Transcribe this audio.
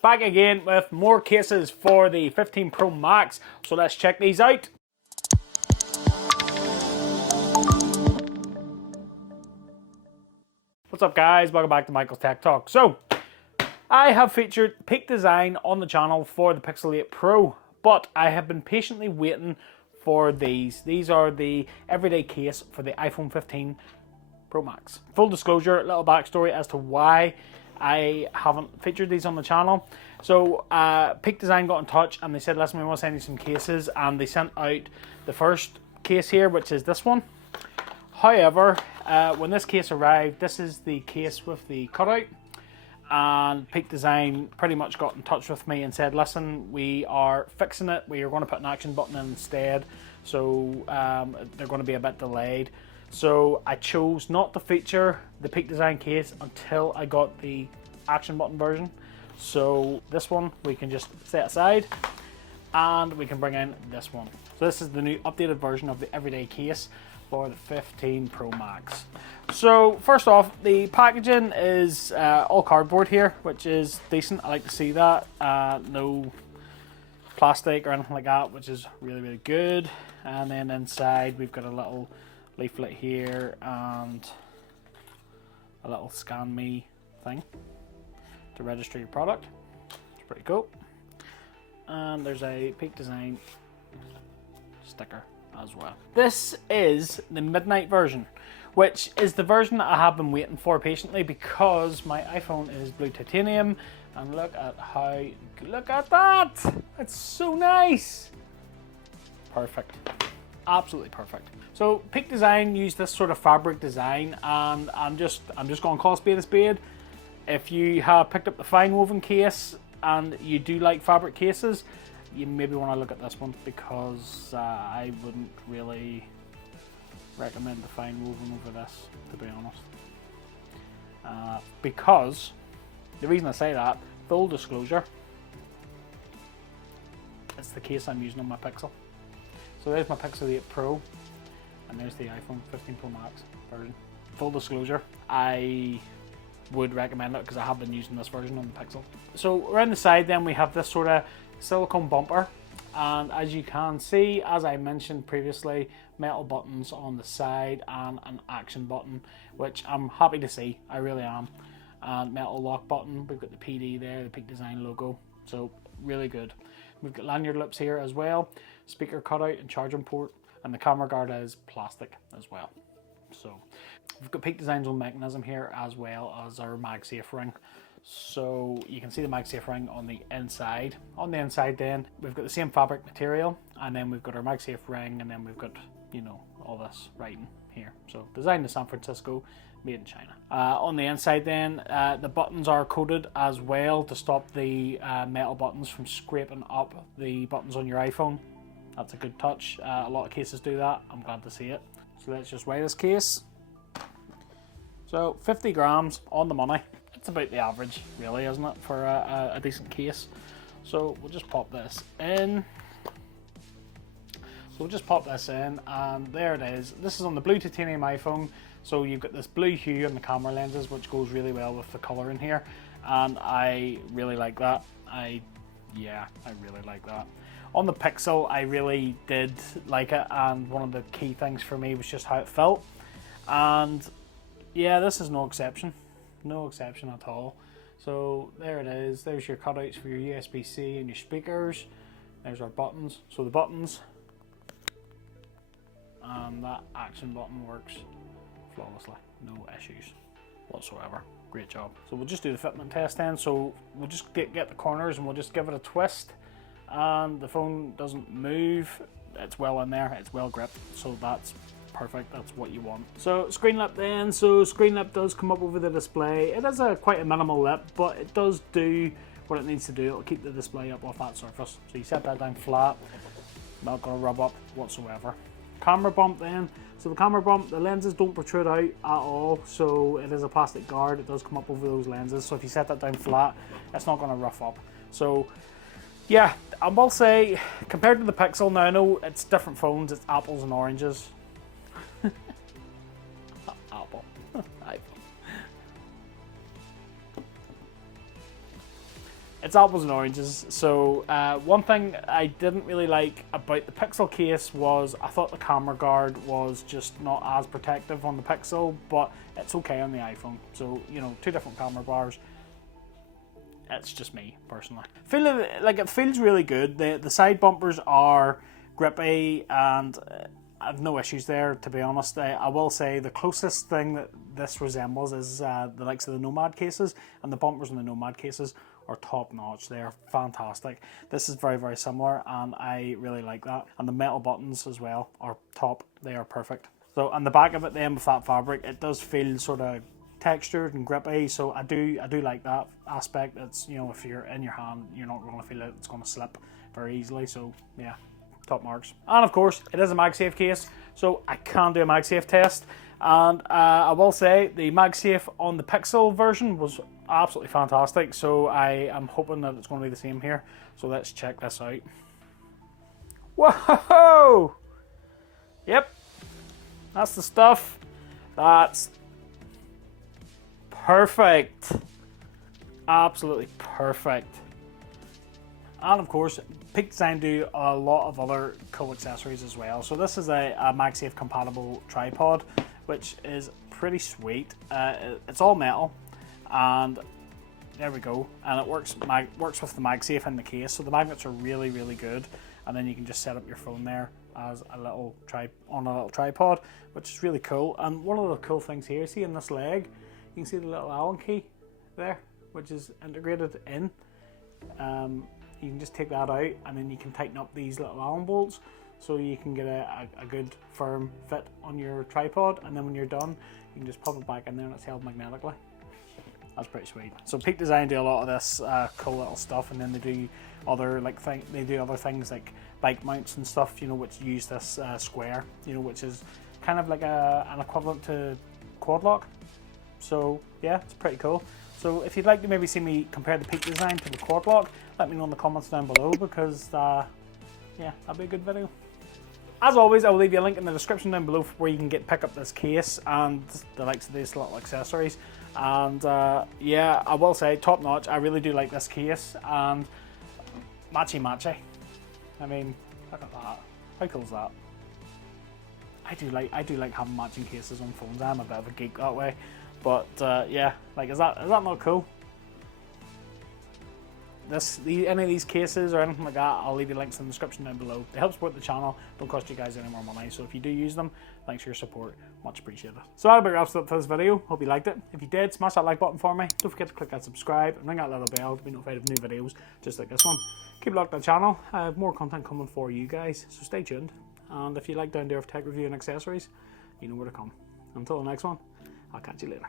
back again with more cases for the 15 Pro Max. So let's check these out. What's up guys, welcome back to Michael's Tech Talk. So, I have featured Peak Design on the channel for the Pixel 8 Pro, but I have been patiently waiting for these. These are the everyday case for the iPhone 15 Pro Max. Full disclosure, little backstory as to why I haven't featured these on the channel. So Peak Design got in touch and they said, listen, we want to send you some cases, and they sent out the first case here, which is this one. However, when this case arrived, this is the case with the cutout, and Peak Design pretty much got in touch with me and said, listen, we are fixing it, we are going to put an action button in instead, so they're going to be a bit delayed. So I chose not to feature the Peak Design case until I got the action button version. So this one we can just set aside, and we can bring in this one. So this is the new updated version of the everyday case for the 15 Pro Max. So first off, the packaging is all cardboard here, which is decent. I like to see that. No plastic or anything like that, which is really, really good. And then inside we've got a little leaflet here and a little scan me thing to register your product. It's pretty cool. And there's a Peak Design sticker as well. This is the midnight version, which is the version that I have been waiting for patiently because my iPhone is blue titanium, and look at that! It's so nice. Perfect. Absolutely perfect. So Peak Design used this sort of fabric design, and I'm just going to call a spade a spade. If you have picked up the fine woven case and you do like fabric cases, you maybe want to look at this one, because I wouldn't really recommend the fine woven over this, to be honest. Because the reason I say that, full disclosure, it's the case I'm using on my Pixel. So there's my Pixel 8 Pro, and there's the iPhone 15 Pro Max version. Full disclosure, I would recommend it because I have been using this version on the Pixel. So around the side then we have this sort of silicone bumper, and as you can see, as I mentioned previously, metal buttons on the side and an action button, which I'm happy to see, I really am. And metal lock button, we've got the PD there, the Peak Design logo, so really good. We've got lanyard lips here as well, speaker cutout and charging port, and the camera guard is plastic as well. So we've got Peak Design's own mechanism here, as well as our Magsafe ring. So you can see the Magsafe ring on the inside. On the inside then, we've got the same fabric material, and then we've got our Magsafe ring, and then we've got, you know, all this writing here. So designed in San Francisco, made in China. On the inside then, the buttons are coated as well to stop the metal buttons from scraping up the buttons on your iPhone. That's a good touch. A lot of cases do that. I'm glad to see it. So let's just weigh this case. So 50 grams on the money. It's about the average, really, isn't it, for a decent case? So we'll just pop this in. And there it is. This is on the blue titanium iPhone. So you've got this blue hue on the camera lenses, which goes really well with the color in here, and I really like that. I really like that. On the Pixel, I really did like it, and one of the key things for me was just how it felt. And yeah, this is no exception. No exception at all. So there it is. There's your cutouts for your USB-C and your speakers. There's our buttons. So the buttons and that action button works flawlessly. No issues whatsoever. Great job. So we'll just do the fitment test then. So we'll just get the corners and we'll just give it a twist, and the phone doesn't move. It's well in there, it's well gripped, so that's perfect. That's what you want. So screen lip then. So screen lip does come up over the display. It is quite a minimal lip, but it does do what it needs to do. It'll keep the display up off that surface. So you set that down flat, not going to rub up whatsoever. Camera bump then. So the camera bump, the lenses don't protrude out at all, so it is a plastic guard. It does come up over those lenses, so if you set that down flat, it's not going to rough up. So yeah, I will say, compared to the Pixel, now I know it's different phones, it's apples and oranges. Apple. iPhone. it's apples and oranges. So one thing I didn't really like about the Pixel case was I thought the camera guard was just not as protective on the Pixel, but it's okay on the iPhone. So, you know, two different camera bars. It's just me, personally. It feels really good. The side bumpers are grippy and I have no issues there, to be honest. I will say the closest thing that this resembles is the likes of the Nomad cases, and the bumpers in the Nomad cases are top notch. They are fantastic. This is very, very similar, and I really like that. And the metal buttons as well are top. They are perfect. So, on the back of it then with that fabric, it does feel sort of textured and grippy, so I do like that aspect. It's, you know, if you're in your hand, you're not going to feel it. It's going to slip very easily, so yeah. Top marks. And of course, it is a Magsafe case, so I can do a Magsafe test. And I will say the Magsafe on the Pixel version was absolutely fantastic, so I am hoping that it's going to be the same here. So let's check this out. Whoa! Yep, that's the stuff. That's perfect. Absolutely perfect. And of course, Peak Design do a lot of other cool accessories as well. So this is a Magsafe compatible tripod, which is pretty sweet. It's all metal, and there we go. And it works with the Magsafe in the case. So the magnets are really, really good. And then you can just set up your phone there as a little tripod, which is really cool. And one of the cool things here, see in this leg, you can see the little Allen key there, which is integrated in. You can just take that out, and then you can tighten up these little Allen bolts so you can get a good firm fit on your tripod, and then when you're done you can just pop it back in there and it's held magnetically. That's pretty sweet. So Peak Design do a lot of this cool little stuff, and then they do other things like bike mounts and stuff, you know, which use this square, you know, which is kind of like an equivalent to quad lock. So yeah, it's pretty cool. So if you'd like to maybe see me compare the Peak Design to the quad lock, let me know in the comments down below, because yeah, that'd be a good video. As always, I will leave you a link in the description down below where you can pick up this case and the likes of these little accessories. And yeah, I will say top notch. I really do like this case, and matchy. I mean, look at that. How cool is that? I do like having matching cases on phones. I'm a bit of a geek that way. But yeah, like, is that not cool? Any of these cases or anything like that, I'll leave you links in the description down below. They help support the channel, don't cost you guys any more money. So if you do use them, thanks for your support, much appreciated. So that about wraps it up for this video. Hope you liked it. If you did, smash that like button for me. Don't forget to click that subscribe and ring that little bell to be notified of new videos just like this one. Keep locked on the channel. I have more content coming for you guys, so stay tuned. And if you like down to earth tech review and accessories, you know where to come. Until the next one, I'll catch you later.